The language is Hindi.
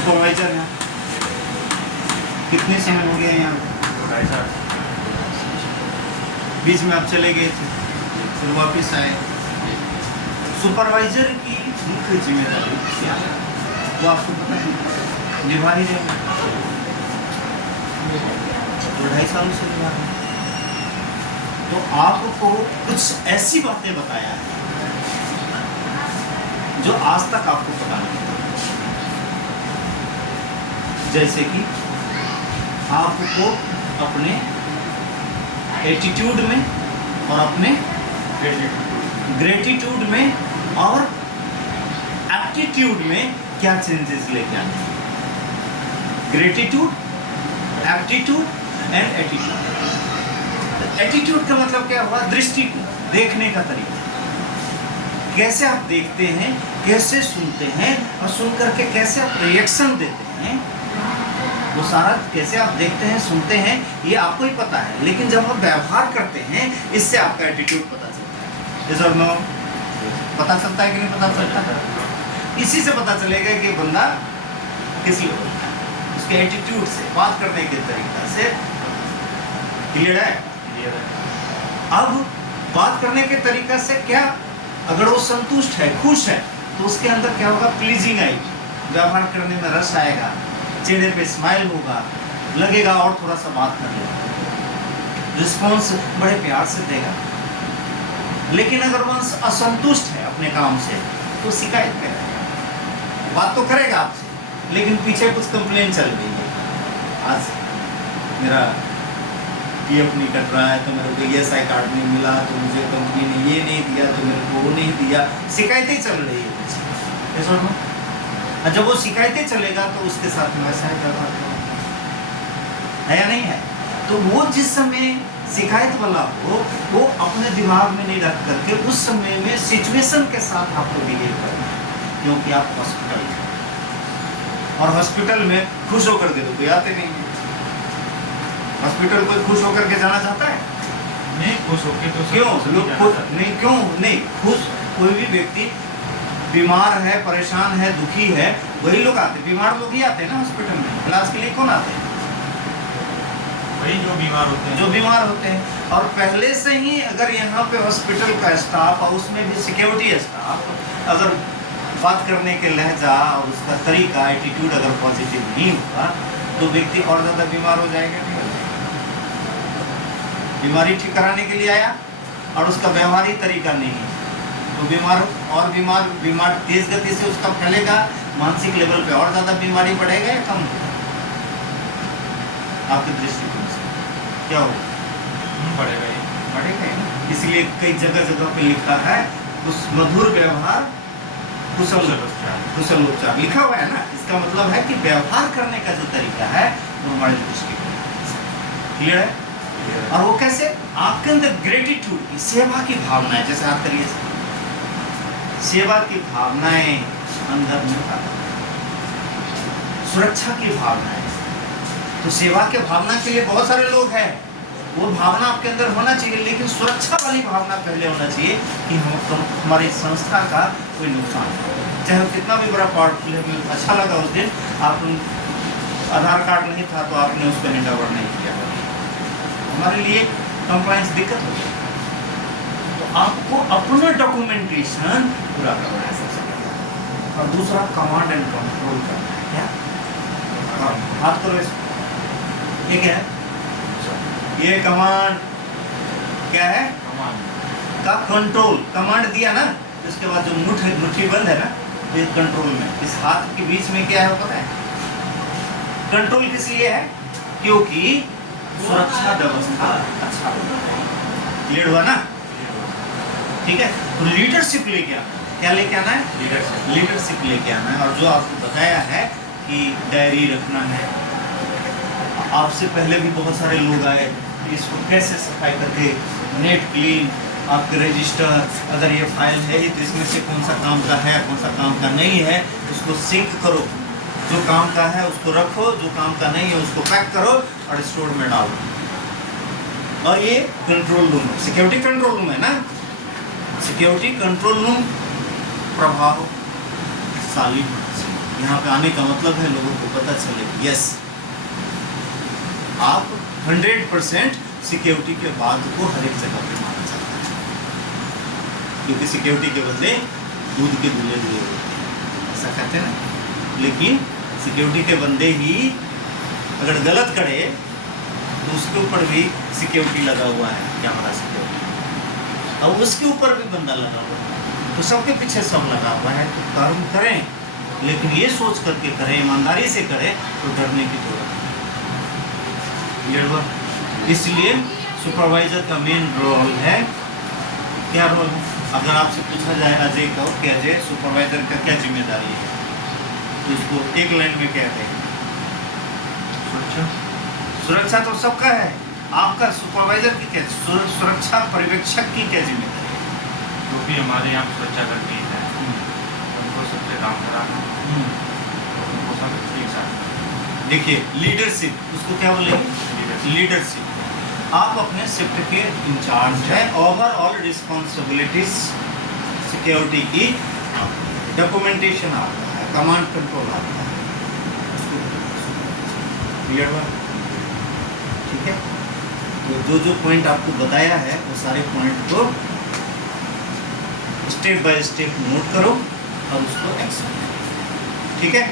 सुपरवाइजर हैं, कितने समय हो गए यहाँ? 2.5 साल। बीच में आप चले गए थे, फिर वापस आए। सुपरवाइजर की मुख्य जिम्मेदारी क्या है वो आपको पता है? निभा ही रहे हैं, 2.5 सालों से निभा रहे हैं। तो आपको कुछ ऐसी बातें बताया है जो आज तक आपको पता नहीं था। जैसे कि आपको अपने एटीट्यूड में और अपने ग्रेटिट्यूड में और एप्टीट्यूड में क्या चेंजेस लेके आने हैं। Gratitude, aptitude and attitude. Attitude का मतलब क्या हुआ? दृष्टिकोण, देखने का तरीका, कैसे आप देखते हैं, कैसे सुनते हैं और सुन करके कैसे आप रिएक्शन देते हैं, वो सारा कैसे आप देखते हैं, सुनते हैं, ये आपको ही पता है। लेकिन जब आप व्यवहार करते हैं, इससे आपका एटीट्यूड पता चलता है। इस और नो पता चलता है कि नहीं पता चलता? इसी से पता चलेगा कि बंदा किस लेवल का है, उसके एटीट्यूड से, बात करने के तरीका से। क्लियर है? अब बात करने के तरीका से क्या, अगर वो संतुष्ट है, खुश है, तो उसके अंदर क्या होगा? प्लीजिंग आएगी, व्यवहार करने में रस आएगा, चेहरे पे स्माइल होगा, लगेगा और थोड़ा सा बात कर लेगा, रिस्पॉन्स बड़े प्यार से देगा। लेकिन अगर वह असंतुष्ट है अपने काम से, तो शिकायत करेगा, बात तो करेगा आपसे, लेकिन पीछे कुछ कंप्लेन चल रही है। आज मेरा पीएफ नहीं कट रहा है, तो मेरे को ईएसआई कार्ड नहीं मिला, तो मुझे कंपनी ने ये नहीं दिया, तो मेरे को वो नहीं दिया, शिकायतें चल रही है कुछ। और जब वो शिकायतें चलेगा तो उसके साथ में वैसा ही व्यवहार है या नहीं है? तो वो जिस समय शिकायत वाला हो, वो अपने दिमाग में नहीं रख करके उस समय में सिचुएशन के साथ आपको बिहेव करना है, क्योंकि आप हॉस्पिटल में, और हॉस्पिटल में खुश होकर के तो कोई आते नहीं है। हॉस्पिटल कोई खुश होकर के जाना चाहता है? नहीं, खुश होकर तो क्यों लोग नहीं, क्यों नहीं खुश? कोई भी व्यक्ति बीमार है, परेशान है, दुखी है, वही लोग आते, बीमार लोग ही आते हैं ना हॉस्पिटल में। इलाज के लिए कौन आते हैं? वही जो बीमार होते हैं, जो बीमार होते हैं। और पहले से ही अगर यहाँ पे हॉस्पिटल का स्टाफ और उसमें भी सिक्योरिटी स्टाफ अगर बात करने के लहजा और उसका तरीका, एटीट्यूड अगर पॉजिटिव नहीं होगा, तो व्यक्ति और ज़्यादा बीमार हो जाएगा। नहीं हो जाएगा, बीमारी ठीक कराने के लिए आया और उसका व्यवहारिक तरीका नहीं है, तो बीमार और बीमार तेज गति से उसका फैलेगा, मानसिक लेवल पे और ज़्यादा बीमारी बढ़ेगा या कम होगा? आपके दृष्टिकोण से क्या होगा? बढ़ेगा ही ना। इसलिए कई जगह पे लिखा है उस मधुर व्यवहार कुशल उपचार लिखा हुआ है ना। इसका मतलब है कि व्यवहार करने का जो तरीका है वो हमारे दृष्टिकोण। क्लियर है? और वो कैसे? आपके अंदर ग्रेटिट्यूड की, सेवा की भावनाएं, जैसे आप करिए, सेवा की भावनाएं अंदर में आता है, सुरक्षा की भावनाएं। तो सेवा के भावना के लिए बहुत सारे लोग हैं, वो भावना आपके अंदर होना चाहिए, लेकिन सुरक्षा वाली भावना पहले होना चाहिए कि हमारी संस्था का कोई नुकसान हो, चाहे वो कितना भी बड़ा पावरफुल है। मुझे अच्छा लगा उस दिन आप आधार कार्ड नहीं था तो आपने उस पर हैंड ओवर नहीं किया, हमारे लिए कंप्लायंस दिक्कत हो गई। तो आपको अपना डॉक्यूमेंटेशन पूरा करना है सबसे पहले, और दूसरा कमांड एंड कंट्रोल करना है। क्या बात करो इसको? ये क्या है? ये कमांड क्या है? कमांड का कंट्रोल। कमांड दिया ना, उसके बाद जो मुट्ठी बंद है ना, ये कंट्रोल में, इस हाथ के बीच में क्या है पता है? कंट्रोल किस लिए है? क्योंकि सुरक्षा व्यवस्था अच्छा होना है। क्लियर हुआ ना? ठीक है। तो लीडरशिप लेके आना, क्या लेके आना है? लीडरशिप लेके आना है। और जो आपको बताया है कि डायरी रखना है, आपसे पहले भी बहुत सारे लोग आए, इसको कैसे सफाई करके नेट क्लीन, आपके रजिस्टर, अगर ये फाइल है ही तो इसमें से कौन सा काम का है, कौन सा काम का नहीं है, उसको सिंक करो, जो काम का है उसको रखो, जो काम का नहीं है उसको पैक करो और स्टोर में डालो। और ये control room, security control room है ना, सिक्योरिटी कंट्रोल रूम प्रभावशाली होना चाहिए। यहाँ पे आने का मतलब है लोगों को पता चले यस आप 100% सिक्योरिटी के बाद को हर एक जगह पे माना जाता है, क्योंकि सिक्योरिटी के बदले दूध के दूल्हे हुए होते हैं, ऐसा कहते हैं ना। लेकिन सिक्योरिटी के बंदे ही अगर गलत करे तो उसके ऊपर भी सिक्योरिटी लगा हुआ है, कैमरा सिक्योरिटी, और उसके ऊपर भी बंदा लगा हुआ है, तो सबके पीछे सब लगा हुआ है। तो कर्म करें, लेकिन ये सोच करके करें, ईमानदारी से करें, तो डरने की जरूरत नहीं। इसलिए सुपरवाइजर का मेन रोल है, क्या रोल है? अगर आपसे पूछा जाए अजय को कि अजय सुपरवाइजर का क्या जिम्मेदारी है, तो उसको एक लाइन में क्या कहें? सुरक्षा तो सबका है, आपका सुपरवाइजर की क्या, सुरक्षा पर्यवेक्षक की क्या जिम्मेदारी है? जो भी हमारे यहाँ सुरक्षा करती है उनको सबसे काम कराना, उनको सब एक साथ। देखिए लीडरशिप, उसको क्या बोलेंगे? लीडरशिप। आप अपने शिफ्ट के इंचार्ज हैं, ओवरऑल रिस्पॉन्सिबिलिटीज सिक्योरिटी की, डॉक्यूमेंटेशन आता है, कमांड कंट्रोल आता है, क्लियर हुआ? ठीक है, तो जो जो पॉइंट आपको बताया है वो सारे पॉइंट को स्टेप बाय स्टेप नोट करो और उसको एक्शन करो, ठीक है।